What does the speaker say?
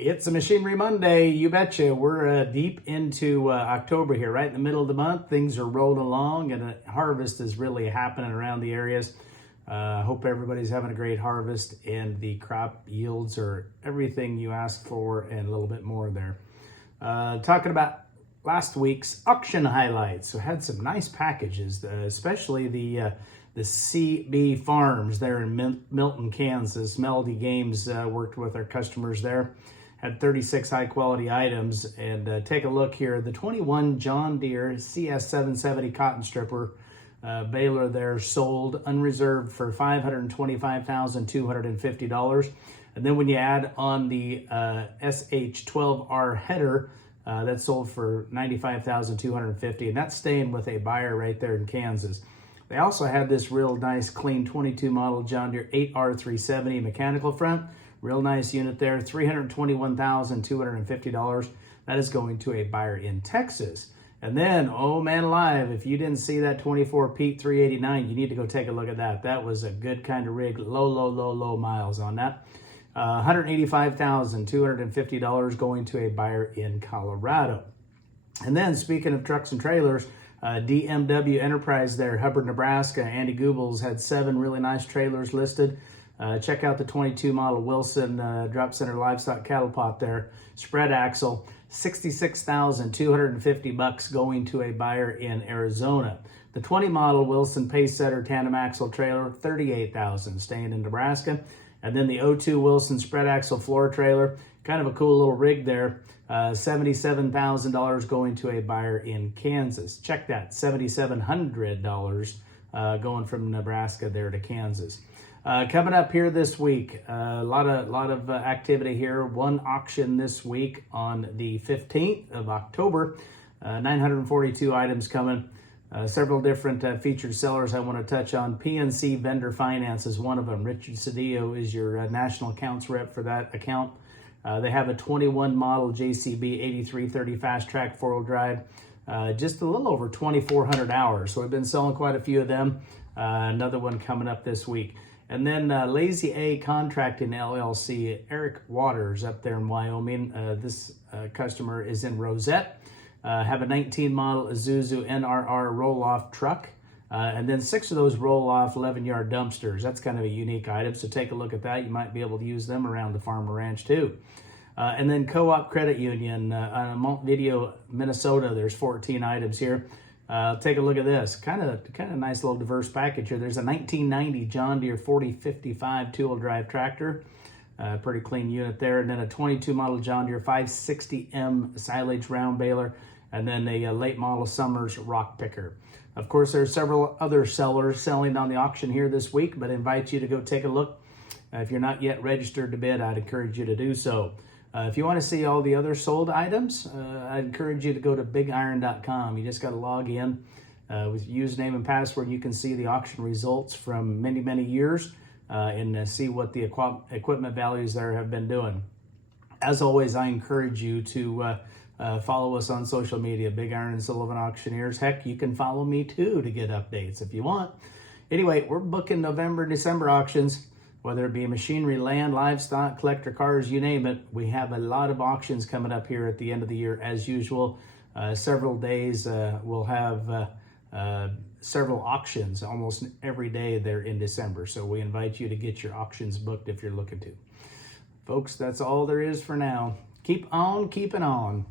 It's a Machinery Monday, you betcha. We're deep into October here, right in the middle of the month. Things are rolling along and harvest is really happening around the areas. Hope everybody's having a great harvest and the crop yields are everything you asked for and a little bit more there. Talking about last week's auction highlights. So had some nice packages, especially the CB Farms there in Milton, Kansas. Melody Games worked with our customers there. Had 36 high quality items, and take a look here. The 21 John Deere CS770 cotton stripper baler there sold unreserved for $525,250. And then when you add on the SH12R header, that sold for $95,250, and that's staying with a buyer right there in Kansas. They also had this real nice clean 22 model John Deere 8R370 mechanical front. Real nice unit there, $321,250. That is going to a buyer in Texas. And then, oh man alive, if you didn't see that 24 Pete 389, you need to go take a look at that. That was a good kind of rig, low miles on that. $185,250 going to a buyer in Colorado. And then speaking of trucks and trailers, DMW Enterprise there, Hubbard, Nebraska. Andy Goebbels had 7 really nice trailers listed. Check out the 22 model Wilson Drop Center Livestock Cattle Pot there. Spread axle, $66,250 going to a buyer in Arizona. The 20 model Wilson Pacesetter Tandem Axle Trailer, $38,000 staying in Nebraska. And then the 02 Wilson Spread Axle Floor Trailer, kind of a cool little rig there. $77,000 going to a buyer in Kansas. Check that, $7,700 going from Nebraska there to Kansas. Coming up here this week, a lot of activity here. One auction this week on the 15th of October. 942 items coming. Several different featured sellers I want to touch on. PNC Vendor Finance is one of them. Richard Cedillo is your national accounts rep for that account. They have a 21 model JCB 8330 Fast Track 4-wheel drive. Just a little over 2,400 hours. So we've been selling quite a few of them. Another one coming up this week. And then Lazy A Contracting LLC, Eric Waters up there in Wyoming. This customer is in Rosette. Have a 19 model Isuzu NRR roll-off truck. And then 6 of those roll-off 11-yard dumpsters. That's kind of a unique item, so take a look at that. You might be able to use them around the farm or ranch too. And then Co-op Credit Union, Montevideo, Minnesota. There's 14 items here. Take a look at this. Kind of nice little diverse package here. There's a 1990 John Deere 4055 two-wheel drive tractor. Pretty clean unit there. And then a 22 model John Deere 560M silage round baler. And then a late model Summers rock picker. Of course, there's several other sellers selling on the auction here this week, but I invite you to go take a look. If you're not yet registered to bid, I'd encourage you to do so. If you want to see all the other sold items, I'd encourage you to go to bigiron.com. You just got to log in with username and password. You can see the auction results from many years and see what the equipment values there have been doing. As always, I encourage you to follow us on social media, Big Iron and Sullivan Auctioneers. Heck, you can follow me too to get updates if you want. Anyway, we're booking November, December auctions. Whether it be machinery, land, livestock, collector cars, you name it. We have a lot of auctions coming up here at the end of the year as usual. Several days we'll have several auctions almost every day there in December. So we invite you to get your auctions booked if you're looking to. Folks, that's all there is for now. Keep on keeping on.